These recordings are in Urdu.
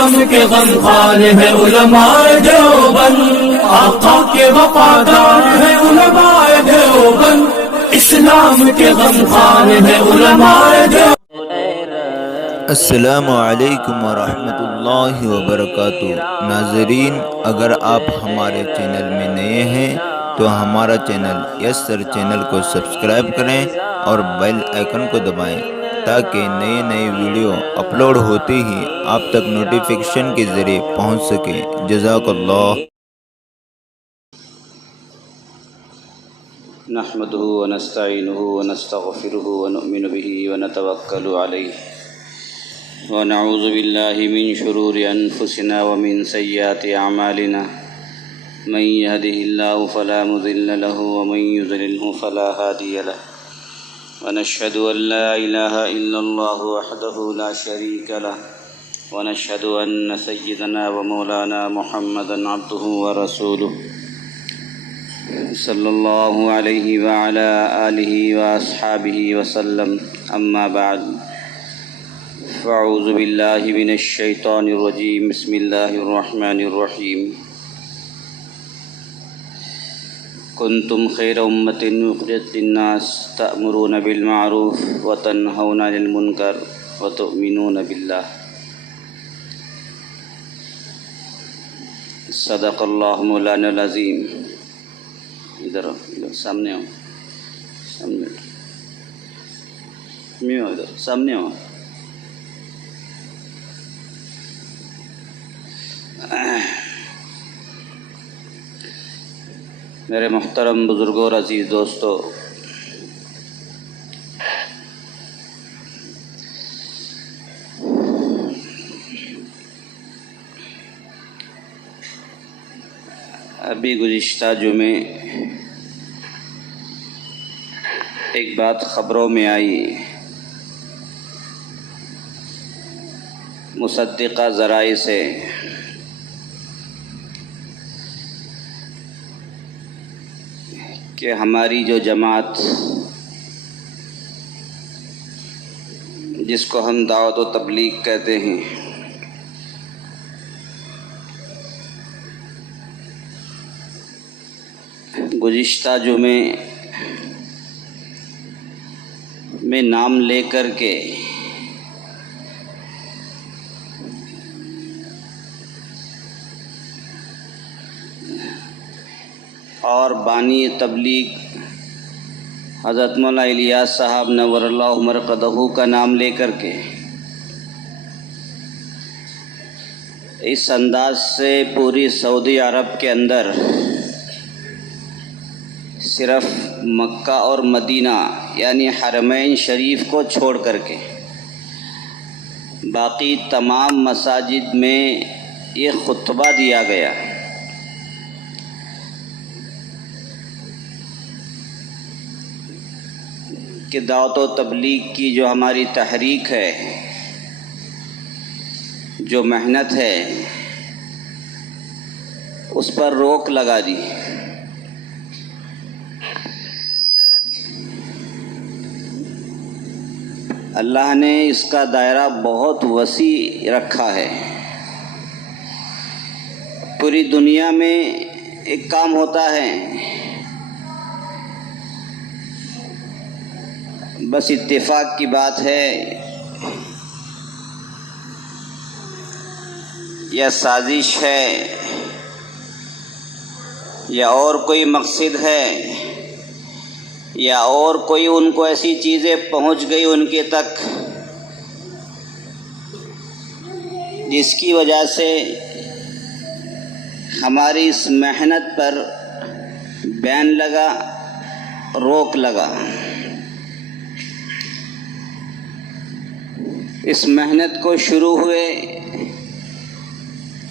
اسلام کے غمخوار ہے علماء دیوبند، آقا کے وفادار ہے علماء دیوبند، اسلام کے غمخوار ہے علماء دیوبند۔ السلام علیکم ورحمۃ اللہ وبرکاتہ۔ ناظرین، اگر آپ ہمارے چینل میں نئے ہیں تو ہمارا چینل یس سر چینل کو سبسکرائب کریں اور بیل آئیکن کو دبائیں تاکہ نئے ویڈیو اپلوڈ ہوتے ہی آپ تک نوٹیفیکیشن کے ذریعے پہنچ سکے۔ جزاک اللہ۔ نحمده ونستعینه ونستغفره ونؤمن به ونتوکل علیہ ونعوذ باللہ من شرور انفسنا ومن سیئات اعمالنا، من يهده الله فلا مضل له ومن يضلله فلا هادي له، ونشهد ان لا اله الا الله وحده لا شريك له، ونشهد ان سيدنا ومولانا محمدا عبده ورسوله صلی اللہ علیہ وعلى آلہ واصحابہ وسلم، اما بعد فاعوذ باللہ من الشیطان الرجیم، بسم اللہ الرحمن الرحیم۔ کنتم خیر امۃ اخرجت للناس تأمرون بالمعروف وتنہون عن المنکر وتؤمنون باللہ۔ صدق اللہ مولانا العظیم۔ ادھر سامنے ہو، سامنے میں ہو، ادھر سامنے ہو۔ میرے محترم بزرگوں اور عزیز دوستو، ابھی گزشتہ جمعے ایک بات خبروں میں آئی، مصدقہ ذرائع سے، کہ ہماری جو جماعت جس کو ہم دعوت و تبلیغ کہتے ہیں، گزشتہ جمعے میں نام لے کر کے اور بانی تبلیغ حضرت مولانا الیاس صاحب نور اللہ مرقدہ کا نام لے کر کے اس انداز سے پوری سعودی عرب کے اندر صرف مکہ اور مدینہ یعنی حرمین شریف کو چھوڑ کر کے باقی تمام مساجد میں یہ خطبہ دیا گیا کہ دعوت و تبلیغ کی جو ہماری تحریک ہے، جو محنت ہے، اس پر روک لگا دی۔ اللہ نے اس کا دائرہ بہت وسیع رکھا ہے۔ پوری دنیا میں ایک کام ہوتا ہے، بس اتفاق کی بات ہے یا سازش ہے یا اور کوئی مقصد ہے یا اور کوئی ان کو ایسی چیزیں پہنچ گئی ان کے تک جس کی وجہ سے ہماری اس محنت پر بین لگا، روک لگا۔ اس محنت کو شروع ہوئے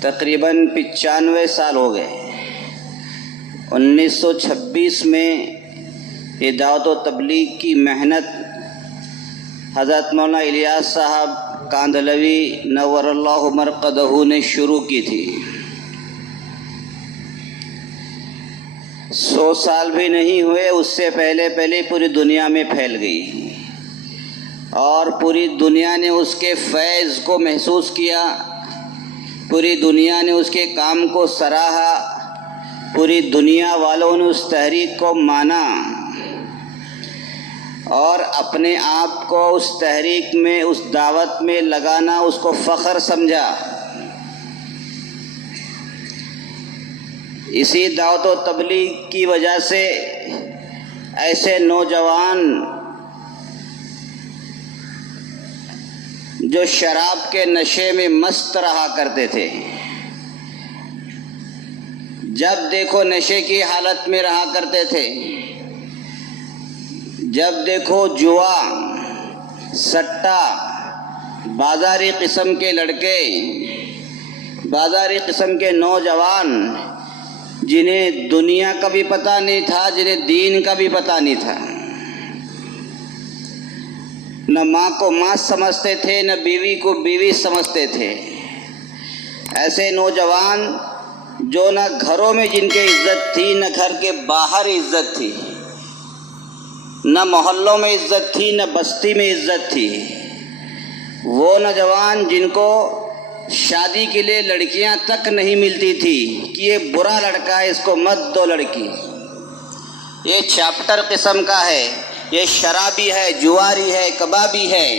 تقریباً 95 سال ہو گئے۔ 1926 میں یہ دعوت و تبلیغ کی محنت حضرت مولانا الیاس صاحب کاندھلوی نور اللہ مرقدہ نے شروع کی تھی۔ 100 سال بھی نہیں ہوئے، اس سے پہلے پوری دنیا میں پھیل گئی اور پوری دنیا نے اس کے فیض کو محسوس کیا پوری دنیا نے اس کے کام کو سراہا، پوری دنیا والوں نے اس تحریک کو مانا اور اپنے آپ کو اس تحریک میں، اس دعوت میں لگانا اس کو فخر سمجھا۔ اسی دعوت و تبلیغ کی وجہ سے ایسے نوجوان جو شراب کے نشے میں مست رہا کرتے تھے، جب دیکھو نشے کی حالت میں رہا کرتے تھے، جب دیکھو جوا، سٹا، بازاری قسم کے لڑکے، بازاری قسم کے نوجوان جنہیں دنیا کا بھی پتہ نہیں تھا، جنہیں دین کا بھی پتہ نہیں تھا، نہ ماں کو ماں سمجھتے تھے، نہ بیوی کو بیوی سمجھتے تھے، ایسے نوجوان جو نہ گھروں میں جن کی عزت تھی، نہ گھر کے باہر عزت تھی، نہ محلوں میں عزت تھی، نہ بستی میں عزت تھی، وہ نوجوان جن کو شادی کے لیے لڑکیاں تک نہیں ملتی تھی کہ یہ برا لڑکا ہے، اس کو مت دو لڑکی، یہ چاپٹر قسم کا ہے، یہ شرابی ہے، جواری ہے، کبابی ہے،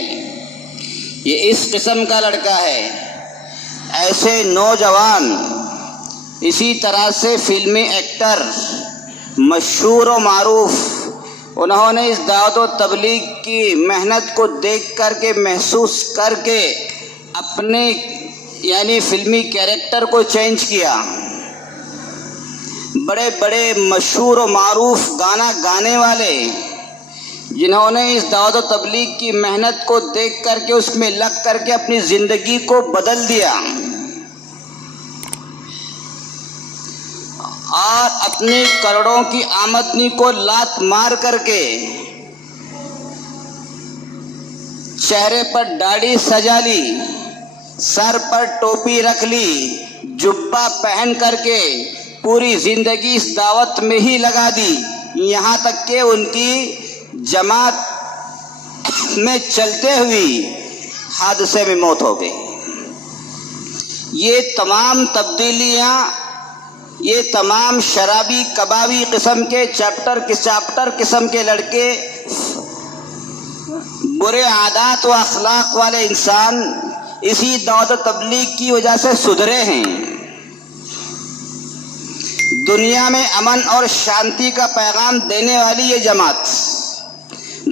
یہ اس قسم کا لڑکا ہے۔ ایسے نوجوان، اسی طرح سے فلمی ایکٹر مشہور و معروف، انہوں نے اس دعوت و تبلیغ کی محنت کو دیکھ کر کے، محسوس کر کے اپنے یعنی فلمی کیریکٹر کو چینج کیا۔ بڑے بڑے مشہور و معروف گانا گانے والے جنہوں نے اس دعوت و تبلیغ کی محنت کو دیکھ کر کے، اس میں لگ کر کے اپنی زندگی کو بدل دیا اور اپنی کروڑوں کی آمدنی کو لات مار کر کے چہرے پر داڑھی سجا لی، سر پر ٹوپی رکھ لی، جبہ پہن کر کے پوری زندگی اس دعوت میں ہی لگا دی، یہاں تک کہ ان کی جماعت میں چلتے ہوئی حادثے میں موت ہو گئی۔ یہ تمام تبدیلیاں، یہ تمام شرابی کبابی قسم کے چاپٹر قسم کے لڑکے، برے عادات و اخلاق والے انسان اسی دعوت و تبلیغ کی وجہ سے سدھرے ہیں۔ دنیا میں امن اور شانتی کا پیغام دینے والی یہ جماعت،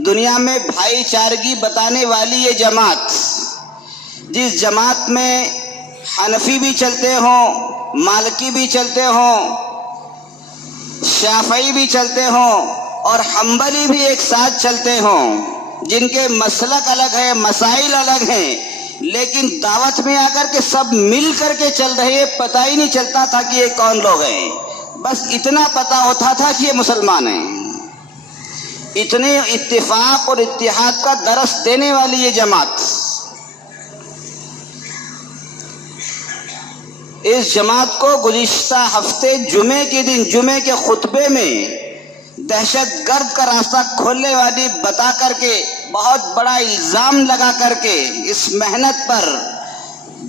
دنیا میں بھائی چارگی بتانے والی یہ جماعت، جس جماعت میں حنفی بھی چلتے ہوں، مالکی بھی چلتے ہوں، شافعی بھی چلتے ہوں اور حنبلی بھی ایک ساتھ چلتے ہوں، جن کے مسلک الگ ہیں، مسائل الگ ہیں، لیکن دعوت میں آ کر کے سب مل کر کے چل رہے ہیں۔ پتہ ہی نہیں چلتا تھا کہ یہ کون لوگ ہیں، بس اتنا پتہ ہوتا تھا کہ یہ مسلمان ہیں۔ اتنے اتفاق اور اتحاد کا درس دینے والی یہ جماعت، اس جماعت کو گزشتہ ہفتے جمعے کے دن، جمعے کے خطبے میں دہشت گرد کا راستہ کھولنے والی بتا کر کے، بہت بڑا الزام لگا کر کے اس محنت پر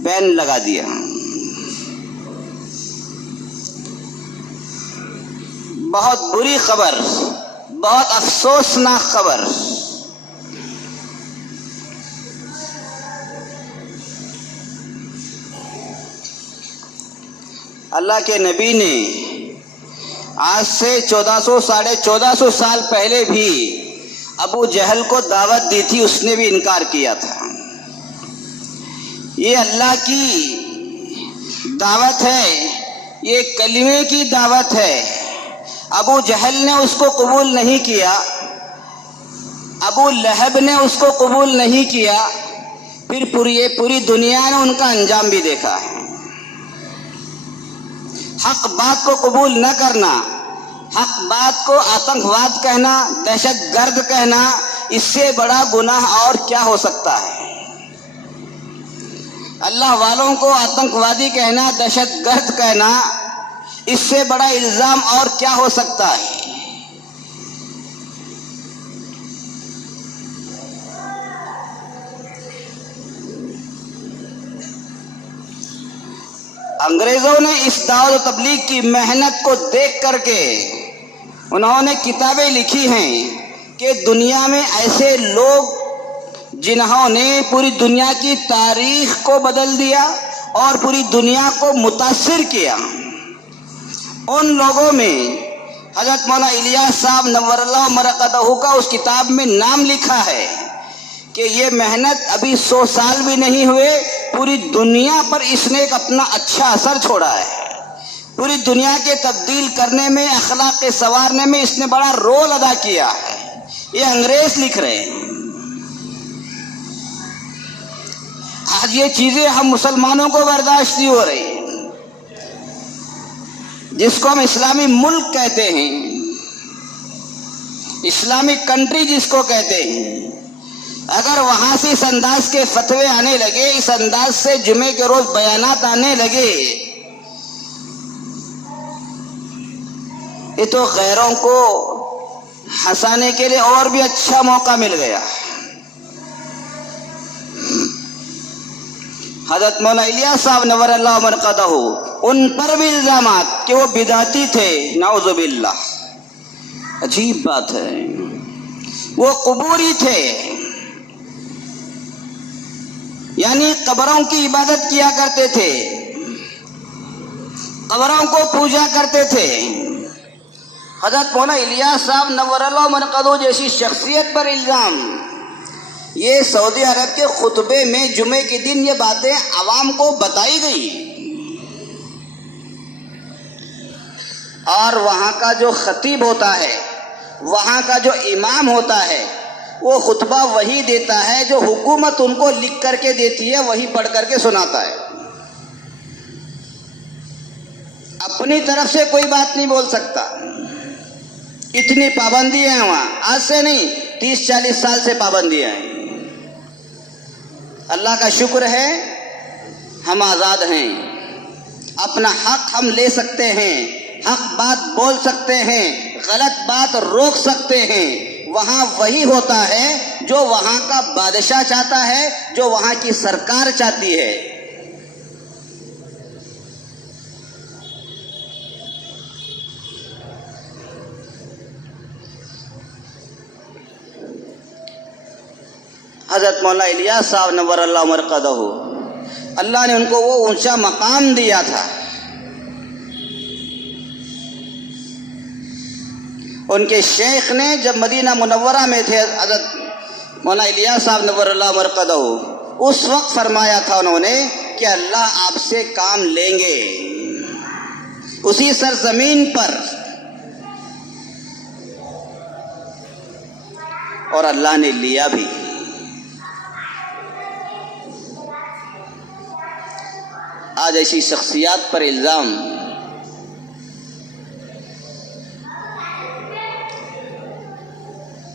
بین لگا دیا۔ بہت بری خبر، بہت افسوسناک خبر۔ اللہ کے نبی نے آج سے 1400 سال پہلے بھی ابو جہل کو دعوت دی تھی، اس نے بھی انکار کیا تھا۔ یہ اللہ کی دعوت ہے، یہ کلمے کی دعوت ہے۔ ابو جہل نے اس کو قبول نہیں کیا، ابو لہب نے اس کو قبول نہیں کیا، پھر پوری دنیا نے ان کا انجام بھی دیکھا ہے۔ حق بات کو قبول نہ کرنا، حق بات کو آتنکواد کہنا، دہشت گرد کہنا، اس سے بڑا گناہ اور کیا ہو سکتا ہے؟ اللہ والوں کو آتنکوادی کہنا، دہشت گرد کہنا، اس سے بڑا الزام اور کیا ہو سکتا ہے؟ انگریزوں نے اس دعوت و تبلیغ کی محنت کو دیکھ کر کے انہوں نے کتابیں لکھی ہیں کہ دنیا میں ایسے لوگ جنہوں نے پوری دنیا کی تاریخ کو بدل دیا اور پوری دنیا کو متاثر کیا، ان لوگوں میں حضرت مولانا الیاس صاحب نور اللہ مرقدہ کا اس کتاب میں نام لکھا ہے کہ یہ محنت ابھی 100 سال بھی نہیں ہوئے، پوری دنیا پر اس نے ایک اپنا اچھا اثر چھوڑا ہے، پوری دنیا کے تبدیل کرنے میں، اخلاق کے سنوارنے میں اس نے بڑا رول ادا کیا ہے۔ یہ انگریز لکھ رہے ہیں۔ آج یہ چیزیں ہم مسلمانوں کو برداشت نہیں ہو رہی، جس کو ہم اسلامی ملک کہتے ہیں، اسلامک کنٹری جس کو کہتے ہیں، اگر وہاں سے اس انداز کے فتوے آنے لگے، اس انداز سے جمعے کے روز بیانات آنے لگے، یہ تو غیروں کو ہنسانے کے لیے اور بھی اچھا موقع مل گیا۔ حضرت مولانا الیاس صاحب نور اللہ مرقدہ ان پر بھی الزامات کہ وہ بدعتی تھے، نعوذ باللہ۔ عجیب بات ہے، وہ قبوری تھے، یعنی قبروں کی عبادت کیا کرتے تھے، قبروں کو پوجا کرتے تھے۔ حضرت مولانا الیاس صاحب نور اللہ مرقدہ جیسی شخصیت پر الزام، یہ سعودی عرب کے خطبے میں جمعے کے دن یہ باتیں عوام کو بتائی گئی، اور وہاں کا جو خطیب ہوتا ہے، وہاں کا جو امام ہوتا ہے، وہ خطبہ وہی دیتا ہے جو حکومت ان کو لکھ کر کے دیتی ہے، وہی پڑھ کر کے سناتا ہے، اپنی طرف سے کوئی بات نہیں بول سکتا۔ اتنی پابندی ہیں وہاں، آج سے نہیں 30-40 سال سے پابندیاں ہیں۔ اللہ کا شکر ہے ہم آزاد ہیں، اپنا حق ہم لے سکتے ہیں، حق بات بول سکتے ہیں، غلط بات روک سکتے ہیں۔ وہاں وہی ہوتا ہے جو وہاں کا بادشاہ چاہتا ہے، جو وہاں کی سرکار چاہتی ہے۔ حضرت مولانا الیاس صاحب نور اللہ مرقدہ، اللہ نے ان کو وہ اونچا مقام دیا تھا۔ ان کے شیخ نے جب مدینہ منورہ میں تھے، حضرت مولانا الیاس صاحب نور اللہ مرقدہ، اس وقت فرمایا تھا انہوں نے کہ اللہ آپ سے کام لیں گے اسی سرزمین پر، اور اللہ نے لیا بھی۔ آج ایسی شخصیات پر الزام،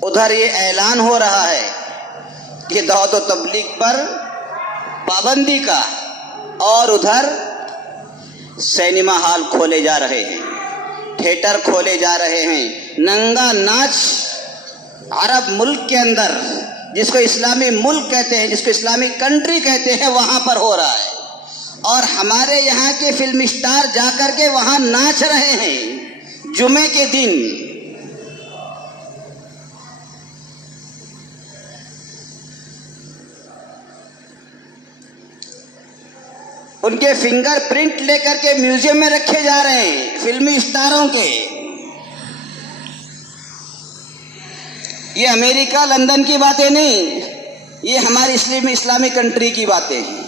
ادھر یہ اعلان ہو رہا ہے کہ دعوت و تبلیغ پر پابندی کا، اور ادھر سینما ہال کھولے جا رہے ہیں، تھیٹر کھولے جا رہے ہیں، ننگا ناچ عرب ملک کے اندر، جس کو اسلامی ملک کہتے ہیں، جس کو اسلامی کنٹری کہتے ہیں، وہاں پر ہو رہا ہے، اور ہمارے یہاں کے فلم اسٹار جا کر کے وہاں ناچ رہے ہیں جمعے کے دن۔ ان کے فنگر پرنٹ لے کر کے میوزیم میں رکھے جا رہے ہیں فلمی اسٹاروں کے۔ یہ امریکہ لندن کی باتیں نہیں، یہ ہماری اسلامی کنٹری کی باتیں ہیں۔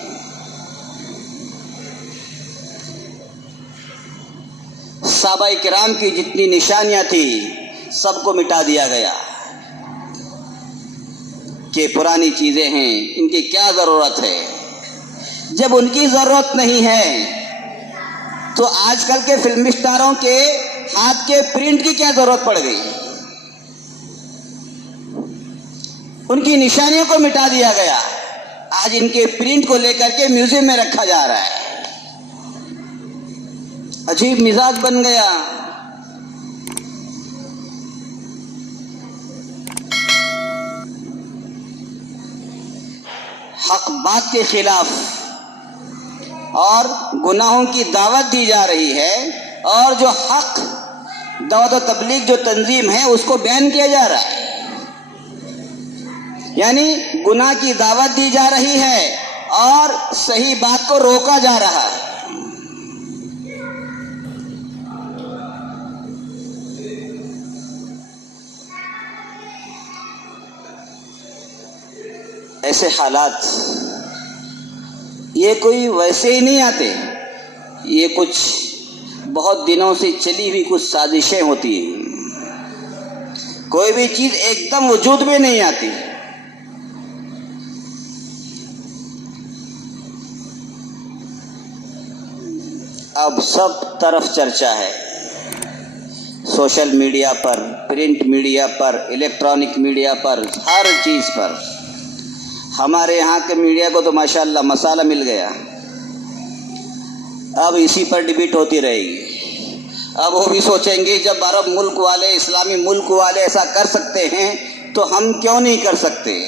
صحابہ کرام کی جتنی نشانیاں تھی سب کو مٹا دیا گیا کہ پرانی چیزیں ہیں، ان کی کیا ضرورت ہے۔ جب ان کی ضرورت نہیں ہے تو آج کل کے فلم اسٹاروں کے ہاتھ کے پرنٹ کی کیا ضرورت پڑ گئی؟ ان کی نشانیوں کو مٹا دیا گیا، آج ان کے پرنٹ کو لے کر کے میوزیم میں رکھا جا رہا ہے۔ عجیب مزاج بن گیا۔ حق بات کے خلاف اور گناہوں کی دعوت دی جا رہی ہے، اور جو حق دعوت و تبلیغ جو تنظیم ہے اس کو بیان کیا جا رہا ہے. یعنی گناہ کی دعوت دی جا رہی ہے اور صحیح بات کو روکا جا رہا ہے. ایسے حالات یہ کوئی ویسے ہی نہیں آتے، یہ کچھ بہت دنوں سے چلی ہوئی کچھ سازشیں ہوتی ہیں. کوئی بھی چیز ایک دم وجود میں نہیں آتی. اب سب طرف چرچا ہے، سوشل میڈیا پر، پرنٹ میڈیا پر، الیکٹرانک میڈیا پر، ہر چیز پر. ہمارے یہاں کے میڈیا کو تو ماشاءاللہ مسالہ مل گیا. اب اسی پر ڈبیٹ ہوتی رہے گی. اب وہ بھی سوچیں گے جب عرب ملک والے، اسلامی ملک والے ایسا کر سکتے ہیں تو ہم کیوں نہیں کر سکتے.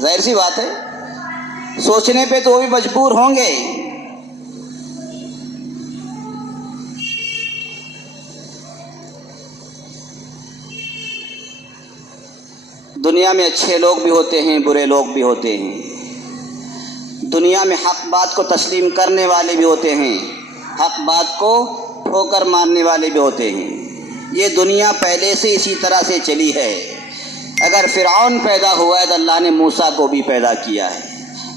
ظاہر سی بات ہے، سوچنے پہ تو وہ بھی مجبور ہوں گے. دنیا میں اچھے لوگ بھی ہوتے ہیں، برے لوگ بھی ہوتے ہیں. دنیا میں حق بات کو تسلیم کرنے والے بھی ہوتے ہیں، حق بات کو ٹھوکر مارنے والے بھی ہوتے ہیں. یہ دنیا پہلے سے اسی طرح سے چلی ہے. اگر فرعون پیدا ہوا ہے تو اللہ نے موسیٰ کو بھی پیدا کیا ہے.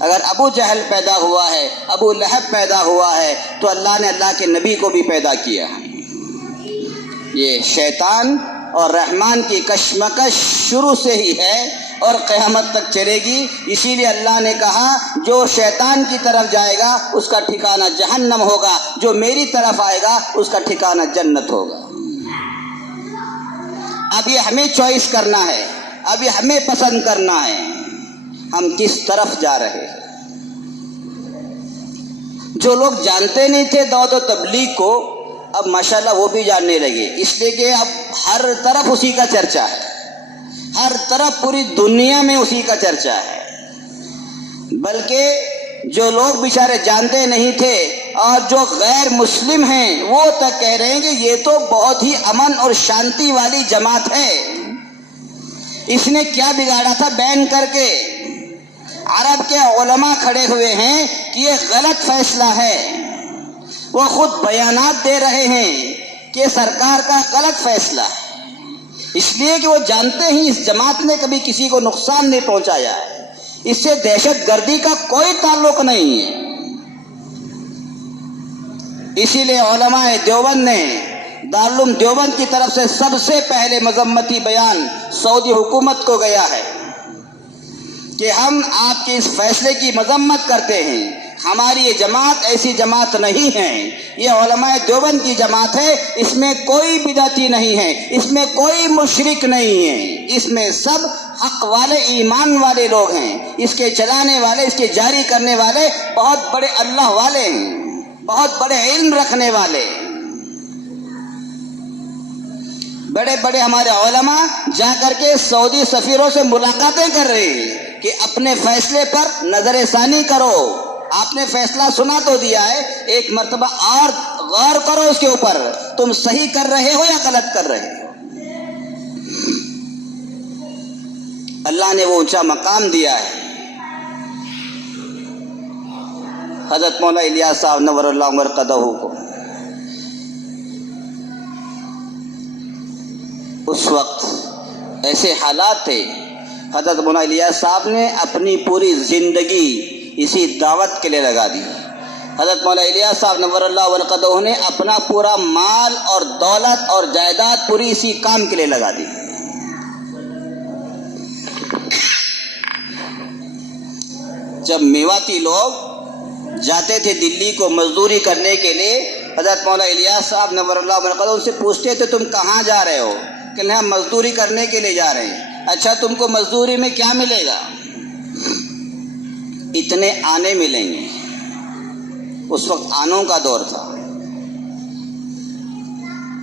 اگر ابو جہل پیدا ہوا ہے، ابو لہب پیدا ہوا ہے، تو اللہ نے اللہ کے نبی کو بھی پیدا کیا ہے. یہ شیطان اور رحمان کی کشمکش شروع سے ہی ہے اور قیامت تک چلے گی. اسی لیے اللہ نے کہا جو شیطان کی طرف جائے گا اس کا ٹھکانہ جہنم ہوگا، جو میری طرف آئے گا اس کا ٹھکانہ جنت ہوگا. اب یہ ہمیں چوائس کرنا ہے، اب یہ ہمیں پسند کرنا ہے ہم کس طرف جا رہے ہیں. جو لوگ جانتے نہیں تھے دعوت و تبلیغ کو، اب ماشاءاللہ وہ بھی جاننے لگے. اس لیے کہ اب ہر طرف اسی کا چرچا ہے، ہر طرف پوری دنیا میں اسی کا چرچا ہے. بلکہ جو لوگ بیچارے جانتے نہیں تھے اور جو غیر مسلم ہیں وہ تک کہہ رہے ہیں کہ یہ تو بہت ہی امن اور شانتی والی جماعت ہے، اس نے کیا بگاڑا تھا بین کر کے. عرب کے علماء کھڑے ہوئے ہیں کہ یہ غلط فیصلہ ہے. وہ خود بیانات دے رہے ہیں کہ سرکار کا غلط فیصلہ ہے، اس لیے کہ وہ جانتے ہیں اس جماعت نے کبھی کسی کو نقصان نہیں پہنچایا ہے، اس سے دہشت گردی کا کوئی تعلق نہیں ہے. اسی لیے علماء دیوبند نے، دارالعلوم دیوبند کی طرف سے سب سے پہلے مذمتی بیان سعودی حکومت کو گیا ہے کہ ہم آپ کے اس فیصلے کی مذمت کرتے ہیں. ہماری یہ جماعت ایسی جماعت نہیں ہے، یہ علماء دیوبند کی جماعت ہے. اس میں کوئی بدعتی نہیں ہے، اس میں کوئی مشرک نہیں ہے، اس میں سب حق والے ایمان والے لوگ ہیں. اس کے چلانے والے، اس کے جاری کرنے والے بہت بڑے اللہ والے ہیں، بہت بڑے علم رکھنے والے. بڑے بڑے ہمارے علماء جا کر کے سعودی سفیروں سے ملاقاتیں کر رہے ہیں کہ اپنے فیصلے پر نظر ثانی کرو. آپ نے فیصلہ سنا تو دیا ہے، ایک مرتبہ اور غور کرو اس کے اوپر، تم صحیح کر رہے ہو یا غلط کر رہے ہو. اللہ نے وہ اونچا مقام دیا ہے. حضرت مولا الیاس صاحب نور اللہ مرقدہ کو اس وقت ایسے حالات تھے، حضرت مولا الیاس صاحب نے اپنی پوری زندگی اسی دعوت کے لیے لگا دی. حضرت مولا الیاس صاحب نور اللہ مرقدہ نے اپنا پورا مال اور دولت اور جائیداد پوری اسی کام کے لیے لگا دی. جب میواتی لوگ جاتے تھے دلی کو مزدوری کرنے کے لیے، حضرت مولا الیاس صاحب نور اللہ مرقدہ ان سے پوچھتے تھے تم کہاں جا رہے ہو؟ کہ ہم مزدوری کرنے کے لیے جا رہے ہیں. اچھا تم کو مزدوری میں کیا ملے گا؟ اتنے آنے ملیں گے. اس وقت آنوں کا دور تھا.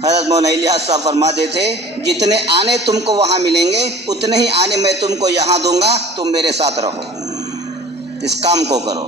حضرت مولانا الیاس صاحب فرماتے تھے جتنے آنے تم کو وہاں ملیں گے اتنے ہی آنے میں تم کو یہاں دوں گا، تم میرے ساتھ رہو، اس کام کو کرو.